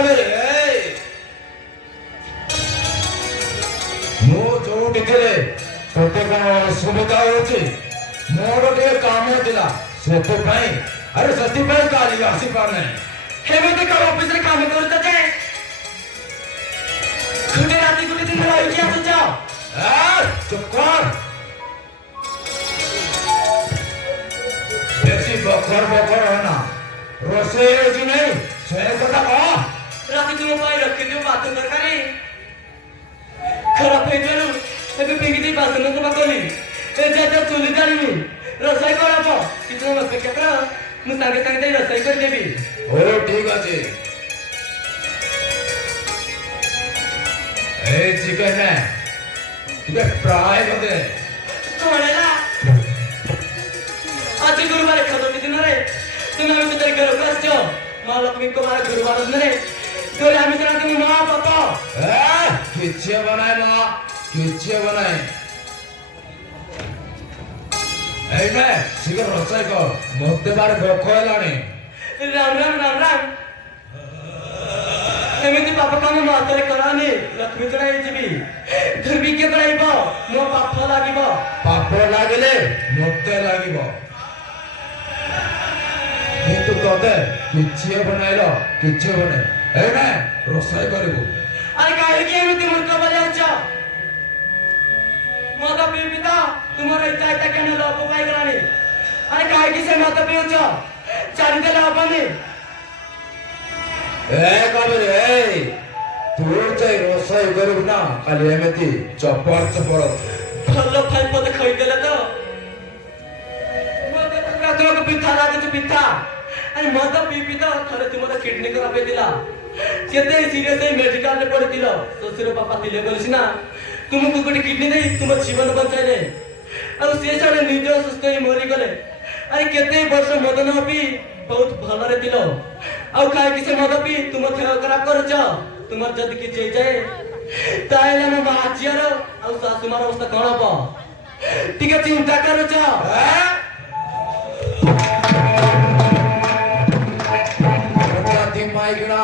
कावेरी मु जोटी थे तोते कौन असुविधा होची मोर के काम थिला सेते पई अरे सती पई काली आसी पाने हेमेते का ऑफिस रे काम करता जे गुटे राती गुटे दिन रही क्या तो जाओ चुप कर ऐसी बकर बकर है ना रोसे जी नहीं से कथा कहा राती तुम पाई रख दियो बात दरकारी खराब है चलो ଏବେ ପିଗିଦି ବାସନ ସଫା କଲି ଏ ଯା ଚୁଲି ଜାଳିବି ରୋଷେଇ କରବ କିଛି ସମୟ ଅପେକ୍ଷା କର ମୁଁ ସାଙ୍ଗେ ସାଙ୍ଗେ ଯାଇ ରୋଷେଇ କରିଦେବି ଓ ଠିକ ଅଛି ଏ ଚିକେନ ଟିକେ ଫ୍ରାଏ କରିଦେ କଣ ହେଲା ଆଜି ଗୁରୁବାର ଖଦମି ଦିନରେ ତୁମେ ଆମେ ସେଠାରେ ଘରକୁ ଆସିଛ ମା ଲକ୍ଷ୍ମୀଙ୍କ ବାର ଗୁରୁବାର ଦିନରେ ତୋରେ ଆମେ ସେନା ତୁମ ମା ବାପା କିଛି ହବ ନାହିଁ ମା କିଛି ହବ ନାହିଁ ଏଇ ମେ ଶୀଘ୍ର ରୋଷେଇ କର ମୋତେ ବାର ଭୋକ ହେଲାଣି ରାମ ରାମ ରାମ ରାମ ଏମିତି ପାପ କାମ ମୋ ହାତରେ କରାନି ଲକ୍ଷ୍ମୀ ଚଢ଼ାଇ ଯିବି ଦୁର୍ଭିକ୍ଷ କରାଇବ ମୋ ପାପ ଲାଗିବ ପାପ ଲାଗିଲେ ମୋତେ ଲାଗିବ କିନ୍ତୁ ତତେ କିଛି ହବ ନାହିଁ ର କିଛି ହବ ନାହିଁ ଏଇ ମେ ରୋଷେଇ କରିବୁ ଆରେ କାହିଁକି ଏମିତି ମୂର୍ଖ ବଳି ଯାଉଛ ମଦ ପିଇ ତ ତୁମର ଇଚ୍ଛା ଇଚ୍ଛା କେନ ଲୋପ ପାଇଗଲାଣି ଆରେ କାହିଁକି ସେ ମଦ ପିଉଛ ଛାଡ଼ିଦେଲେ ହବନି ଏ କାବେରୀ ଏଇ ତୁ ଯାଇ ରୋଷେଇ କରିବୁ ନା ଖାଲି ଏମିତି ଚପର ଚପର ଭଲ ଖାଇ ପଦେ ଖାଇଦେଲେ ତ ମଦ ତୁମକୁ ପିଠା ଲାଗୁଛି ପିଠା ଆରେ ମଦ ପିଇ ତ ଥରେ ତୁମର କିଡନୀ ଖରାପ ହେଇଥିଲା କେତେ ସିରିୟସ୍ ହେଇ ମେଡିକାଲରେ ପଡ଼ିଥିଲ ଶ୍ୱଶୁର ବାପା ଥିଲେ ବୋଲି ସିନା ତୁମକୁ ଗୋଟେ କିଡନୀ ଦେଇ ତୁମ ଜୀବନ ବଞ୍ଚାଇଲେ ଆଉ ସେ ଛାଡ଼େ ନିଜ ସୁସ୍ଥ ହେଇ ମରିଗଲେ ଆରେ କେତେ ବର୍ଷ ମଦ ନ ପିଇ ବହୁତ ଭଲରେ ଥିଲ ଆଉ କାହିଁକି ସେ ମଦ ପିଇ ତୁମ ଦେହ ଖରାପ କରୁଛ ତୁମର ଯଦି କିଛି ହେଇଯାଏ ତାହେଲେ ଆମ ମା ଝିଅର ଆଉ ଶାଶୁମାର ଅବସ୍ଥା କ'ଣ ହବ ଟିକେ ଚିନ୍ତା କରୁଛ ମାଇକିଣା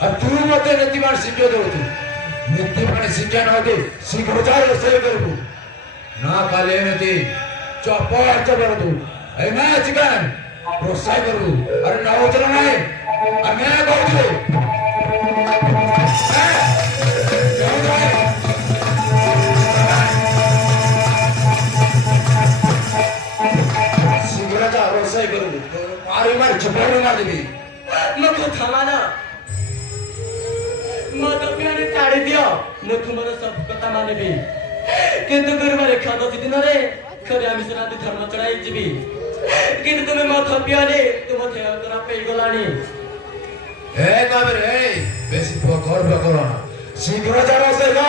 ଆଉ ତୁ ମୋତେ ନୀତିବାଣ ଶିକ୍ଷା ଦେଉଛୁ ନୀତିବାଣୀ ଶିକ୍ଷା ନ ଦେ ଶୀଘ୍ର ଯାଇ ରୋଷେଇ କରିବୁ ନା ଖାଲି ଏମିତି ଚପର ଚପର ତୁ ଏଇ ମେ ଚିକେନ ରୋଷେଇ କରିବୁ ଆରେ ନଉଛ ନା ନାହିଁ ଆମେ କହୁଛୁ ଶୀଘ୍ର ଯା ରୋଷେଇ କରିବୁ ମାରି ମାରି ଚପର ମାରିଦେବି ମୋ କଥା ମାନ ମଦ ପିଆଣି ଛାଡ଼ି ଦିଅ ମୁଁ ତୁମର ସବୁ କଥା ମାନିବି କିନ୍ତୁ ଗୁରୁବାର ଏକାଦଶୀ ଦିନରେ ଥରେ ଆମିଷ ରାନ୍ଧି ଧର୍ମ ଚଢ଼ାଇ ଯିବି କିନ୍ତୁ ତୁମେ ମଦ ପିଆଣି ତୁମ ଦେହ ଖରାପ ହେଇଗଲାଣି ଏ କାବେରୀ ଏଇ ବେଶୀ ବକର ବକର ନା ଶୀଘ୍ର ଯା ରୋଷେଇ କର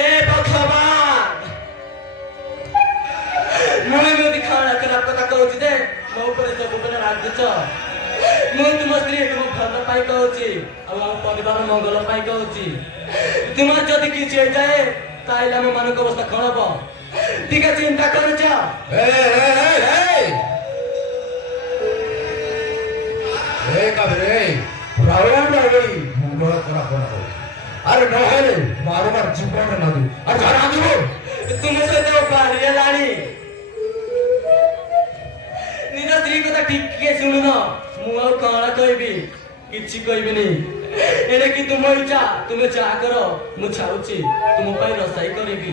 ଏ ଭଗବାନ ମୁଁ ଏମିତି ଖାଣା ଖରାପ କଥା କହୁଛି ଯେ ମୋ ଉପରେ ସବୁବେଳେ ରାଗୁଛ ମୁଁ ତୁମ ସ୍ତ୍ରୀ ତୁମ ଭଲ ପାଇଁ କହୁଛି ଆଉ ଆମ ପରିବାର ମଙ୍ଗଳ ପାଇଁ କହୁଛି ତୁମର ଯଦି କିଛି ହେଇଯାଏ ତାହେଲେ ଆମ ମାନଙ୍କ ଅବସ୍ଥା କ'ଣ ହବ ଟିକେ ଚିନ୍ତା କରୁଛ କାବେରୀ ମଙ୍ଗଳ ଖରାପ ଆରେ ନହେଲେ ବାରବାର ଜୀବନ ଲାଗୁ ଆରେ ରାନ୍ଧିବୁ ତୁମ ସହିତ ବାହାରି ହେଲାଣି ନିଜ ସ୍ତ୍ରୀ କଥା ଟିକେ ଶୁଣୁନ ମୁଁ ଆଉ କ'ଣ କହିବି କିଛି କହିବିନି ଏଣେ କି ତୁମ ଇଚ୍ଛା ତୁମେ ଯାହା କର ମୁଁ ଚାହୁଁଛି ତୁମ ପାଇଁ ରୋଷେଇ କରିବି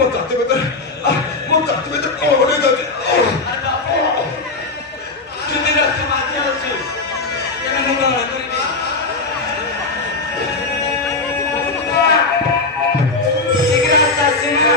ମୋ ଛାତି ଭିତରେ କଣ ଗୋଟେ ଯାଉଛି। ଯଦି ରକ୍ତ ମାତି ଅଛି ତେବେ ମୁଁ କଣ କରିବି? ଶୀଘ୍ର ଆସିନା।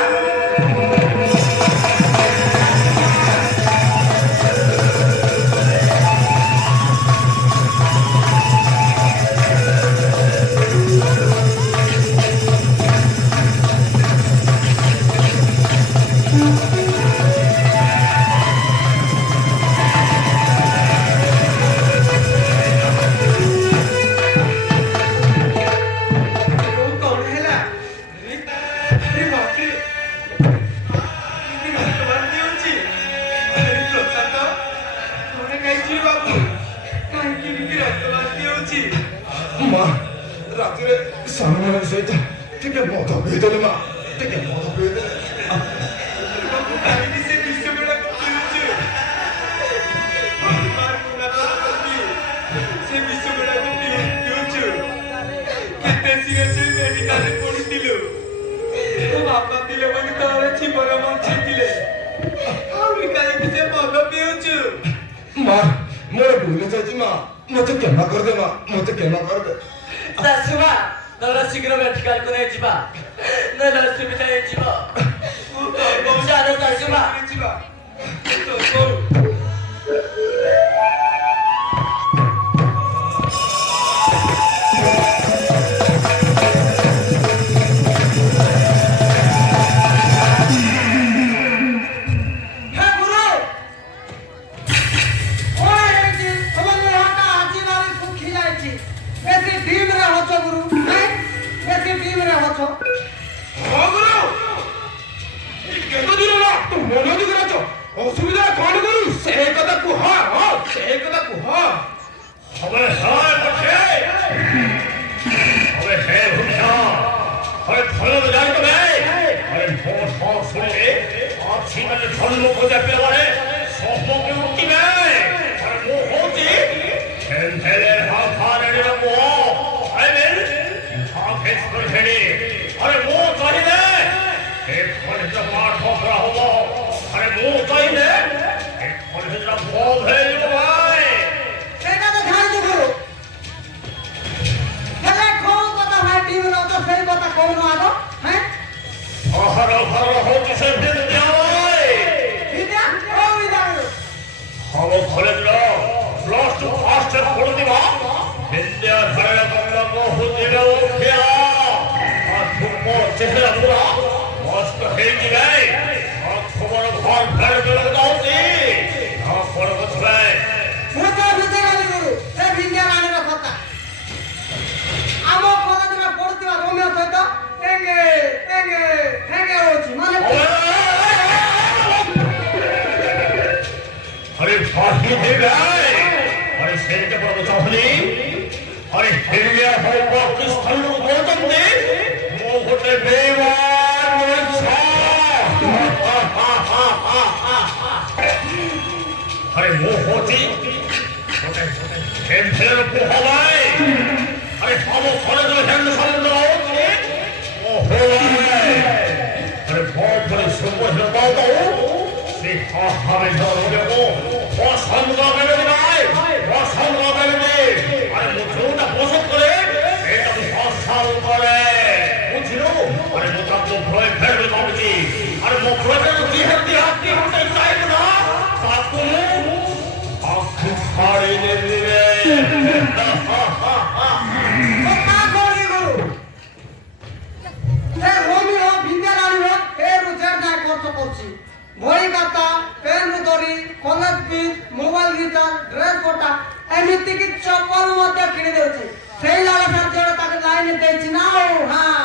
ରାତିରେ ସାଙ୍ଗମାନଙ୍କ ସହିତ ଟିକେ ମଦ ପିଇଦେଲେ ମା, ଟିକେ ମଦ ପିଇଦେଲେ ସେ ବିଷ ଗୁଡାକ ପିଉଛୁ, ସେ ବିଷ ଗୁଡାକ ପିଉଛୁ। କେତେ ସିରିୟସ୍ ମେଡିକାଲରେ ପଡିଥିଲୁ। ତୋ ବାପା ଥିଲେ ବୋଲି ତୋର ଜୀବନ ବଞ୍ଚିଥିଲେ। ଆହୁରି କାହିଁକି ସେ ମଦ ପିଉଛୁ? ମା, ମୋର ଭୁଲ ଯାଇଛି ମା, ମତେ କ୍ଷମା କରିଦେ ମା, ମତେ କ୍ଷମା କରିଦେ। ଶାଶୁମା, ତୋର ଶୀଘ୍ର ମେଡିକାଲକୁ ନେଇଯିବା, ନହେଲେ ଅସୁବିଧା ହେଇଯିବ। ଚାଲ ଶାଶୁମା ଯିବା। অসুবিধা কଣ কରୁ ସେ କଥା କୁହ, ସେ କଥା କୁହ। હવે હાય પછે હવે હે ભૂખ્યા હવે ફળ બજાર તો મે હવે ફોન ફોન સુને આછી મને ફળ કો જાપે વાળે સોફો કે ઉઠી મે અરે મો હોતી ખેલ ખેલે હા ખાને રે મો આઈ મેલ હા ફેસ પર હેડી અરે મો કહી દે એક ફળ જો પાઠ હોરા હોવો અરે મો કહી દે એક ફળ જો બોલ હે જો ભાઈ এটা তো ধারণ করো। হেলে কোন কথা ভাই টিভি না তো সেই কথা কোন আদো, হ্যাঁ? আহার আহার হচ্ছে সে দিন দেওয়াই বিদ্যা ও বিদ্যা। হাওয়া খোলে দিল প্লাস টু ফাস্ট করে দিবা বিদ্যা ধরে তোমরা বহু দিলে উঠিয়া আর তোমার চেহারা পুরা মস্ত হয়ে যাবে আর তোমার ঘর ফেলে দিলে দাওতি আর পরে বসবে মুতো বিদ্যা গালি করো। এ বিদ্যা গালির কথা। আমো কলেজে পড়তিবা রোমিও সহিত এঙ্গে এঙ্গে হেঙ্গে হচ্ছে মানে अरे फाशी दे गए अरे शेर के पर चाहली अरे हिरिया हो पाकिस्तान को गौतम दे वो होते बेवान अच्छा अरे वो होती छोटे छोटे खेल खेल को हवाए अरे हम खड़े जो हिंद समुद्र होते वो हो गए अरे बहुत बड़ी सुबह लगाता हूँ हमें जोड़ोगे वो संगा मेरे दिनाए वो संगा मेरे दे अरे मुझे ना पसंद करे एक तो बहुत साल करे मुझे लो अरे मुझे तो भय भय में कौन जी अरे मुझे तो तीन हाथ की होते चाहिए ना साथ को आँख फाड़े ले ले কথা কলি করো। এ রোমিও বিদ্যা গালির এ রুচের না কষ্ট করছি। বই খাতা, পেন ধরি, কলেজ ফিস, মোবাইল রিচার্জ, ড্রেস কোটা এমিতিকি চপ্পল মধ্যে কিনে দেଉଛି। সেই লালসার জন্য তাকে লাইনে দিয়েছি না ও হ্যাঁ।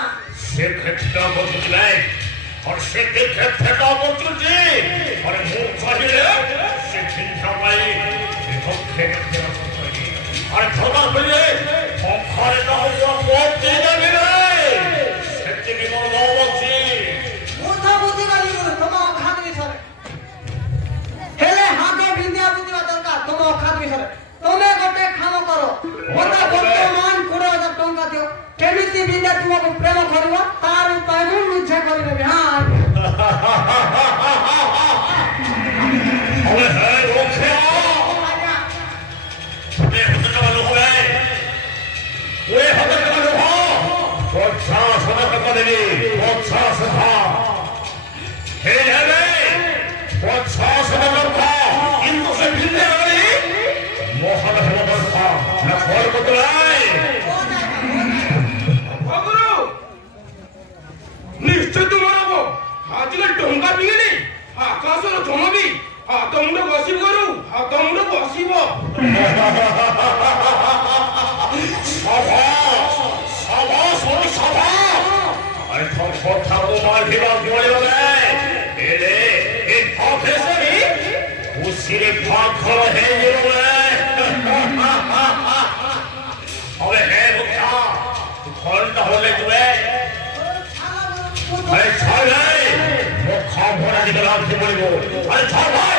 से खटका बोतल नहीं और से खटका बोतल जी अरे मुंह चाहिए से ठीक हमारी देखो खेत अरे छोटा बोलिए हम खाने का हुआ बहुत तेज है मेरे सच्चे की मन गावची মুথা বুদ্ধি গালি করো তোমার অখাত বিষয়। হেলে হাতে বিদ্যা বুঝিবা দরকার তোমার অখাত বিষয়। তুমি গোটে কাম কর মতে বর্তমান 20,000 টଙ୍କା দিও। কেমিতি বিদ্যা তোমাকে প্রেম করিব তার উপায় ମୁଁ ନିଜେ କରିନେବି। হ্যাঁ ଆଜିକାଲି ଟଙ୍କା ପିଇଲେ ଆକାଶର ଧନ ବି ହାତ ମୁଣ୍ଡ ବସିବ କରୁ ହାତ ମୁଣ୍ଡ ବସିବ। আরে তোর কথাও মারধিবা বলিব নাই এলে এই প্রফেসরি উসিরে পাখর হে গেলে আরে হে মুখা তুই ঘন্টা হলে তুই আরে ছাড় রে মুখা ভরা দিকে লাগতে বলিব আরে ছাড় ভাই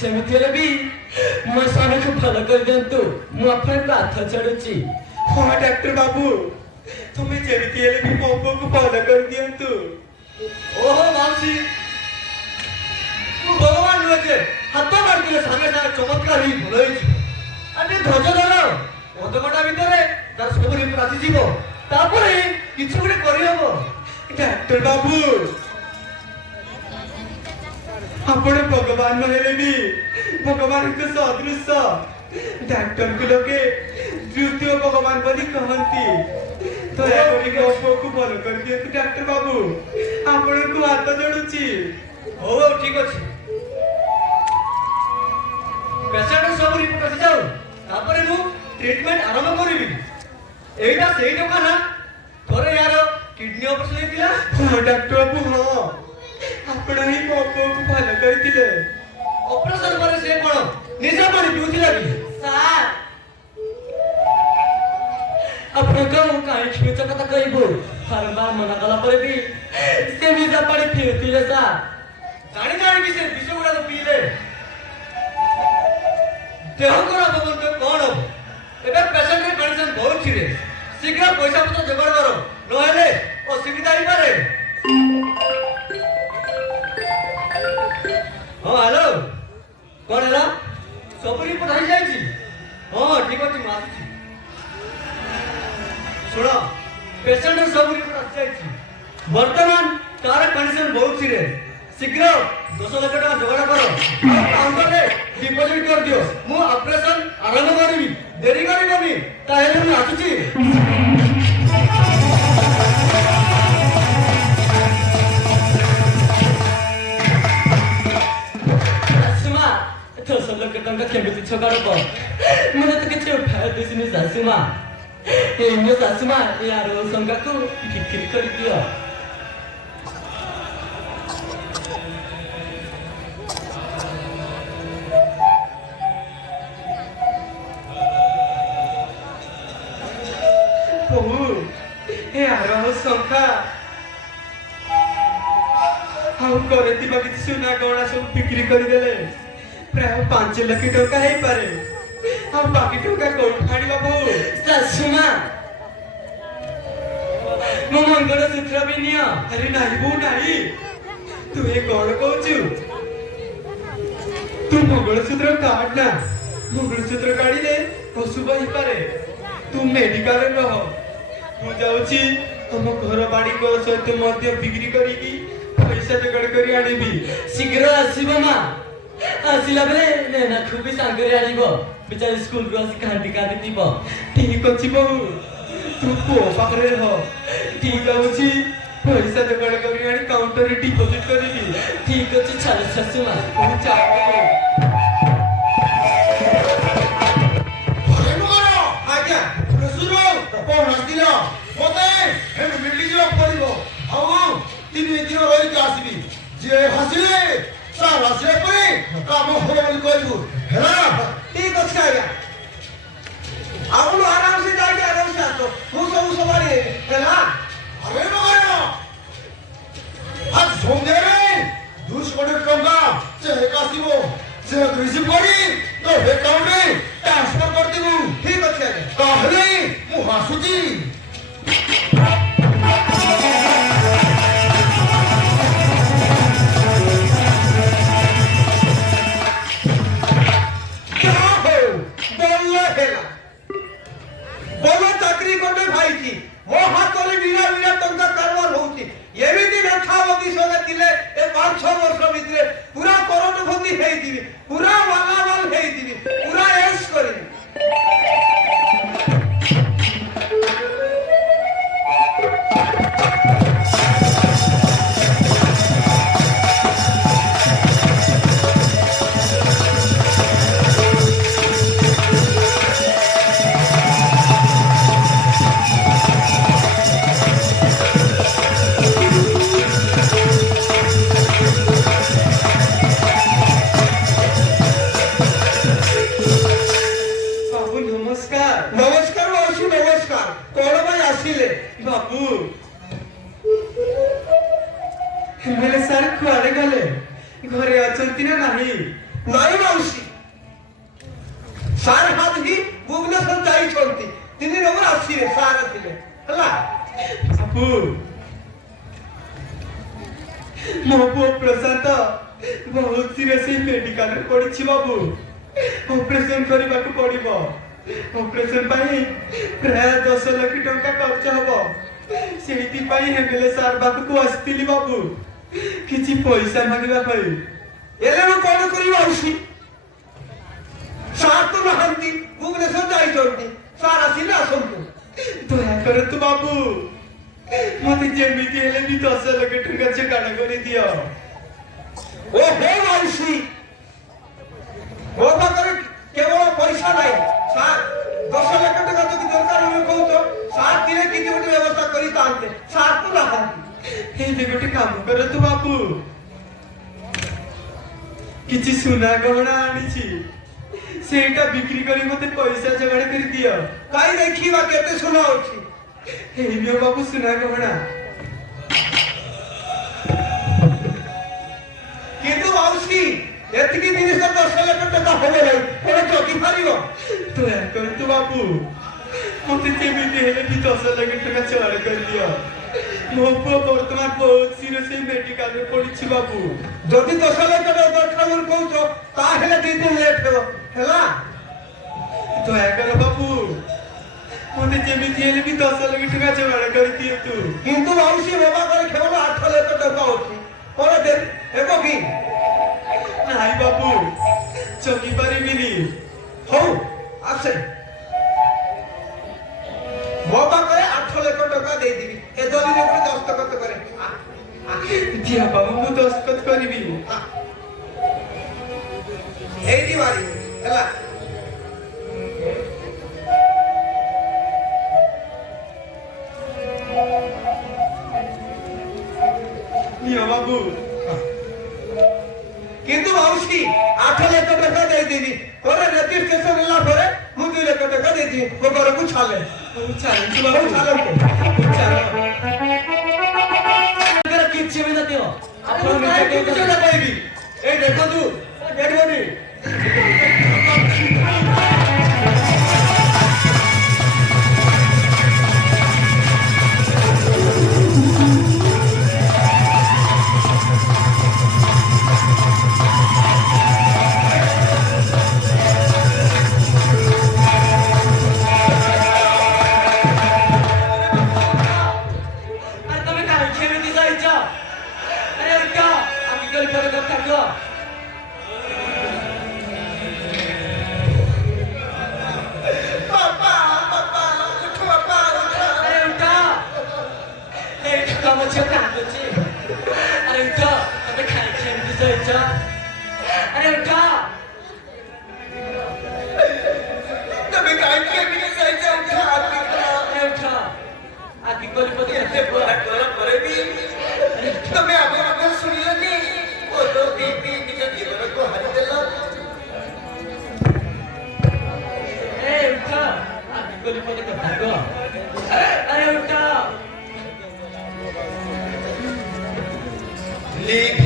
ସେମିତି ହେଲେ ବି ମୋ ସ୍ୱାମୀକୁ ଭଲ କରିଦିଅନ୍ତୁ ମୁଁ ଆପଣଙ୍କୁ ହାତ ଛାଡୁଛି। ହଁ ଡାକ୍ତର ବାବୁ ତୁମେ ଯେମିତି ହେଲେ ବି ମୋ ପୁଅକୁ ଭଲ କରିଦିଅନ୍ତୁ। ଓହୋ ମାଉସୀ ମୁଁ ଭଗବାନ ନୁହେଁ ଯେ ହାତ ମାରିଥିଲେ ସାଙ୍ଗେ ସାଙ୍ଗେ ଚମତ୍କାର ହେଇ ଭଲ ହେଇଯିବ। ଆଉ ଟିକେ ଧୈର୍ଯ୍ୟ ଧର ଅଧଘଣ୍ଟା ଭିତରେ ତାର ସବୁ ରିପୋର୍ଟ ଆସିଯିବ ତାପରେ କିଛି ଗୋଟେ କରିହବ। ଡାକ୍ତର ବାବୁ ଆପଣ ଭଗବାନ ନହେଲେ ବି ଭଗବାନଙ୍କ ସଦୃଶ। ଡାକ୍ତରଙ୍କୁ ଲୋକେ ତୃତୀୟ ଭଗବାନ ବୋଲି କହନ୍ତି। ଦୟାକରି ମୋ ପୁଅକୁ ଭଲ କରିଦିଅନ୍ତୁ ଡାକ୍ତର ବାବୁ ଆପଣଙ୍କୁ ହାତ ଯୋଡୁଛି। ହଉ ହଉ ଠିକ ଅଛି ପେସେଣ୍ଟ ସବୁ ରିପୋର୍ଟ ଆସିଯାଉ ତାପରେ ମୁଁ ଟ୍ରିଟମେଣ୍ଟ ଆରମ୍ଭ କରିବି। ଏଇଟା ସେଇ ଟଙ୍କା ନା ଥରେ ୟାର କିଡନୀ ଅପରେସନ ହେଇଥିଲା। ହଁ ଡାକ୍ତର ବାବୁ ହଁ ଆପଣ ହିଁ ମୋ ପୁଅକୁ ଭଲ କରିଥିଲେ। ଅପରେସନ ପରେ ସେ କଣ ନିଜ ପାଣି ପିଉଥିଲା କି? ସାର୍ ଆପଣଙ୍କୁ କାହିଁକି ମିଛ କଥା କହିବୁ ବାରମ୍ବାର ମନା କଲା ପରେ ବି ସେ ନିଜ ପାଣି ପିଉଥିଲେ ସାର୍। ଜାଣି ଜାଣିକି ସେ ବିଷ ଗୁଡାକ ପିଇଲେ ଦେହ ଖରାପ ହବ ତ କଣ ହବ? ଏବେ ପେସେଣ୍ଟର କଣ୍ଡିସନ ବହୁତ ସିରିୟସ ଶୀଘ୍ର ପଇସା ପତ୍ର ଯୋଗାଡ଼ କର ନହେଲେ ଅସୁବିଧା ହେଇପାରେ। ହଁ ହ୍ୟାଲୋ କଣ ହେଲା ସବୁ ରିପୋର୍ଟ ହେଇଯାଇଛି? ହଁ ଠିକ ଅଛି ମୁଁ ଆସୁଛି। ଶୁଣ ପେସେଣ୍ଟର ସବୁ ରିପୋର୍ଟ ଆସିଯାଇଛି ବର୍ତ୍ତମାନ ତାର କଣ୍ଡିସନ ବହୁତ ସିରିୟସ ଶୀଘ୍ର 10 ଲକ୍ଷ ଟଙ୍କା ଯୋଗାଡ଼ କର ଆଉ କାଉଣ୍ଟରରେ ଡିପୋଜିଟ୍ କରିଦିଅ ମୁଁ ଅପରେସନ ଆରମ୍ଭ କରିବି ଡେରି କରିବନି ତାହେଲେ ମୁଁ ଆସୁଛି। ଟଙ୍କା କେମିତି ଛଗାଡ଼ କର ମୁଁ ତ କିଛି ଉଠାଇ ଦେଇଛିନି ଶାଶୁମା। ଏ ମୋ ଶାଶୁମା ଏ ଆର ସଂଗାକୁ ବିକ୍ରି କରିଦିଅ। ପ୍ରଭୁ ଏ ଆର ସଂଖ୍ୟା ଆଉ କରିଥିବା କିଛି ସୁନା ଗହଣା ସବୁ ବିକ୍ରି କରିଦେଲେ ପ୍ରାୟ 5 ଲକ୍ଷ ଟଙ୍କା ହେଇପାରେ। ଆଉ ବାକି ଟଙ୍କା କୋଉଠୁ ଆଣିବା ବୋଉ? ଶାଶୁମା ମୋ ମଙ୍ଗଳସୂତ୍ର ବି ନିଅ। ଆରେ ନାହିଁ ବୋଉ ନାହିଁ ତୁ ଏ କଣ କହୁଛୁ? ତୁ ମଙ୍ଗଳସୂତ୍ର କାଢ ନା ମଙ୍ଗଳସୂତ୍ର କାଢିଲେ ଅଶୁଭ ହେଇପାରେ। ତୁ ମେଡିକାଲରେ ରହ ମୁଁ ଯାଉଛି ତମ ଘର ବାଡ଼ିଙ୍କ ସହିତ ମଧ୍ୟ ବିକ୍ରି କରିକି ପଇସା ଯୋଗାଡ଼ କରି ଆଣିବି। ଶୀଘ୍ର ଆସିବ ମା। ଆସିଲା ବେଳେ ନେନାକୁ ବି ସାଙ୍ଗରେ ଆଣିବ ବିଚାରି ସ୍କୁଲରୁ ଆସି କାନ୍ଦି କାନ୍ଦି ଥିବ। ଠିକ ଅଛି ବୋଉ ତୁ ପୁଅ ପାଖରେ ରହ ଠିକ ଯାଉଛି ପଇସା ଯୋଗାଡ଼ କରି ଆଣି କାଉଣ୍ଟରରେ ଡିପୋଜିଟ୍ କରିବି। ଠିକ ଅଛି ଛାଡ଼ ଶାଶୁମା। ମୁଁ ଚାହୁଁନି ଆଜ୍ଞା ରସୁର କଣ ଆସିଲ ମତେ ଏଠି ମିଳିଯିବ ପଡିବ ଆଉ 3 ଦିନ ରହିକି ଆସିବି। ଯିଏ ହସିଲେ ସାର୍ ଆସିଲେ ପରେ କାମ ହବ ବୋଲି କହିବୁ ହେଲା। ଠିକ ଅଛି ଆଜ୍ଞା ଆପଣ ଆରାମସେ ଯାଇକି ଆରାମସେ ଆସ ମୁଁ ସବୁ ସମ୍ଭାଳି ହେଲା। ଆରେ ନଗର ଆজ সন্ধ্যারে 200 কোটি টাকা চেক আসিব সে রিসিভ করি তো অ্যাকাউন্টে ট্রান্সফার করে দিব। ঠিক ଅଛି ଆଜ୍ଞା তাহলে মু হাসুছি। ଭଲ ଚାକିରି ଗୋଟେ ଭାଇଛି ମୋ ହାତରେ ବିନା ବିନା ଟଙ୍କା କାରବାର ହଉଛି ଏମିତି ଲେଖା ମୋଦି ସଙ୍ଗେ দিলে এ 5-6 ବର୍ଷ ଭିତରେ ପୁରା କରୋଡ଼ପତି ହେଇଯିବି, ପୁରା ମାଲାମାଲ ହେଇଯିବି, ପୁରା ଏସ୍ କରିବି। বাবু নমস্কার। নমস্কার মাউসী, নমস্কার। কোন ভাই আসিলে? বাবু এমএলএ স্যার কুଆଡେ গଲେ? ঘরে অଛନ୍ତି না ନାହିଁ? ନାଇଁ ମାଉସୀ, ସାର୍ ଆଜି ଭୁବନେଶ୍ୱର ଯାଇଛନ୍ତି, 3 ନମ୍ବର ଆସିବେ, ସାର୍ ଆସିଲେ ହେଲା। ବାବୁ ମୋ ପୁଅ ପ୍ରଶାନ୍ତ ବହୁତ ସିରିୟସ୍ ମେଡିକାଲରେ ପଡିଛି ବାବୁ। ଅପରେସନ କରିବାକୁ ପଡିବ। ଅପରେସନ ପାଇଁ ପ୍ରାୟ 10 ଲକ୍ଷ ଟଙ୍କା ଖର୍ଚ୍ଚ ହବ। ସେଇଥିପାଇଁ ଏମଏଲଏ ସାର୍ ପାଖକୁ ଆସିଥିଲି ବାବୁ, କିଛି ପଇସା ମାଗିବା ପାଇଁ। ଏଲେ ମୁଁ କଣ କରିବି ମାଉସୀ? ସାର୍ ତ ନାହାନ୍ତି, ଭୁବନେଶ୍ୱର ଯାଇଛନ୍ତି, ସାର୍ ଆସିଲେ ଆସନ୍ତୁ। ଦୟା କରନ୍ତୁ ବାବୁ, ମତେ ଯେମିତି ହେଲେ ବି 10 ଲକ୍ଷ ଟଙ୍କା ଯୋଗାଡ଼ କରିଦିଅ। ଓହୋ ମାଉସୀ, ମୋ ପାଖରେ କେବଳ ପଇସା ନାହିଁ। ସାର୍ 10 ଲକ୍ଷ ଟଙ୍କା ଯଦି ଦରକାର ହୁଏ କହୁଛ, ସାର୍ ଥିଲେ କିଛି ଗୋଟେ ବ୍ୟବସ୍ଥା କରିଥାନ୍ତେ, ସାର୍ ତ ନାହାନ୍ତି। ହେଲେ ଗୋଟେ କାମ କରନ୍ତୁ ବାବୁ, କିଛି ସୁନା ଗହଣା ଆଣିଛି, ସେଇଟା ବିକ୍ରି କରି ମତେ ପଇସା ଯୋଗାଡ଼ କରିଦିଅ। କାଇଁ ଦେଖିବା କେତେ ସୁନା ଅଛି। ହେଇ ନିଅ ବାବୁ ସୁନା ଗହଣା। କିନ୍ତୁ ମାଉସୀ, ଏତିକି ଜିନିଷ 10 ଲକ୍ଷ ଟଙ୍କା ହବ ନାହିଁ, କଣ ଜଗି ପାରିବ? ଦୟା କରନ୍ତୁ ବାବୁ, ମତେ ଯେମିତି ହେଲେ ବି 10 ଲକ୍ଷ ଟଙ୍କା ଯୋଗାଡ଼ କରିଦିଅ। ମୋ ପୁଅ ବର୍ତ୍ତମାନ ବହୁତ ସିରିୟସ୍ ମେଡିକାଲରେ ପଡିଛି ବାବୁ। ଯଦି 10 ଲକ୍ଷ ଟଙ୍କା ଦରକାର ବୋଲି କହୁଛ, ତାହେଲେ 2 ଦିନ ଲେଟ୍ ହେବ ହେଲା। ଦୟା କର ବାବୁ, ମତେ ଯେମିତି ହେଲେ ବି 10 ଲକ୍ଷ ଟଙ୍କା ଯୋଗାଡ଼ କରିଦିଅନ୍ତୁ। କିନ୍ତୁ ମାଉସୀ, ମୋ ପାଖରେ କେବଳ 8 ଲକ୍ଷ ଟଙ୍କା ଅଛି, କଣ ହେବ କି? ନାଇଁ ବାବୁ, ଜଗି ପାରିବିନି। ହଉ ଆସେ, ମୋ ପାଖରେ 8 ଲକ୍ଷ ଟଙ୍କା ଦେଇଦେବି, ଏ ଦଲିଲ ଉପରେ ଦସ୍ତଖତ କରେ। ଦିଅ ବାବୁ, ମୁଁ ଦସ୍ତଖତ କରିବି। ଏଇଠି ମାରି ହେଲା। ନିଅ ବାବୁ। କିନ୍ତୁ ମାଉସୀ, 8 ଲକ୍ଷ ଟଙ୍କା ଦେଇଦେବି, ପରେ ରେଜିଷ୍ଟ୍ରେସନ ହେଲା ପରେ ମୁଁ 2 ଲକ୍ଷ ଟଙ୍କା ଦେଇଦେବି, ମୋ ଘରକୁ ଛାଡେ। ହଉ ଚାଲନ୍ତୁ ହଉ ବାବୁ, ଚାଲନ୍ତୁ। ଚାଲ। କିଛି ବି ନଥିବ। ଆପଣ କାହିଁକି କିଛି ଗୋଟେ କହିବି? ଏଇ ଦେଖନ୍ତୁ, ଦେଖିବନି। আরে তুমি কাই খেলতে যাইছ? আরে ওটা আমি গলি পরে থাকো। বাবা, বাবা, উঠো বাবা, উঠো। আরে ওটা এই কাম ছিল কাঁদছি। আরে ওটা তুমি কাই খেলতে যাইছ? আরে ওটা তুমি কাহিনী কেমিকে যাইছ? উঠো, আপনি খাও। আরে ওটা আকি গলি পরে এতে বড় করা পরে বি তুমি আমার কথা শুনিলনি? ও তো বিপি নিজ জীবনକୁ হারিদেল। এই ওটা আকি গলি পরে থাকো। আরে ওটা লিখ